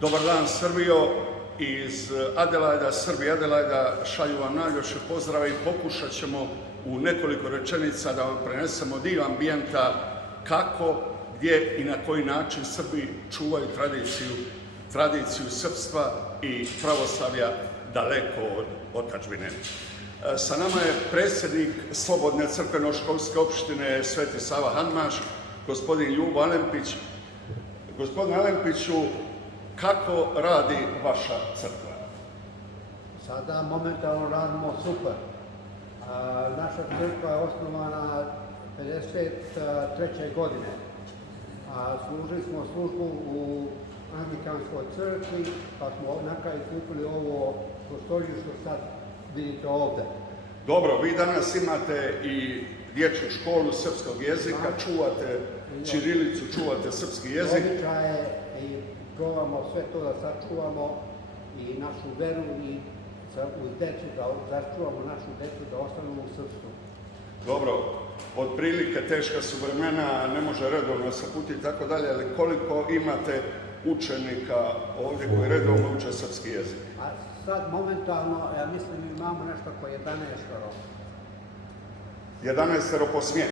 Dobar dan, Srbijo. Iz Adelaida, Srbi Adelaida šalju vam najljepše pozdrave i pokušat ćemo u nekoliko rečenica da vam prenesemo dio ambijenta kako, gdje i na koji način Srbi čuvaju tradiciju srpstva i pravoslavlja daleko od otadžbine. Sa nama je predsjednik Slobodne crkveno-školske opštine Sveti Sava Handmaš, gospodin Ljubo Alempić. Gospodine Alempiću, kako radi vaša crkva? Sada momentalno radimo super. Naša crkva je osnovana 1953. godine. Služili smo službu u Anglikanskoj crkvi, pa smo na kraju kupili ovo prostoriju što sad vidite ovde. Dobro, vi danas imate i dječju školu srpskog jezika, čuvate ćirilicu, čuvate srpski jezik. Običaje i probamo sve to da sačuvamo i našu veru i uz decu da sačuvamo našu decu da ostanemo u srpstvu. Dobro, otprilike teška su vremena, ne može redovno se puti i tako dalje, ali koliko imate učenika ovdje koji redovno uče srpski jezik? A sad momentalno, ja mislim imamo nešto oko 11. 11 po smjeni.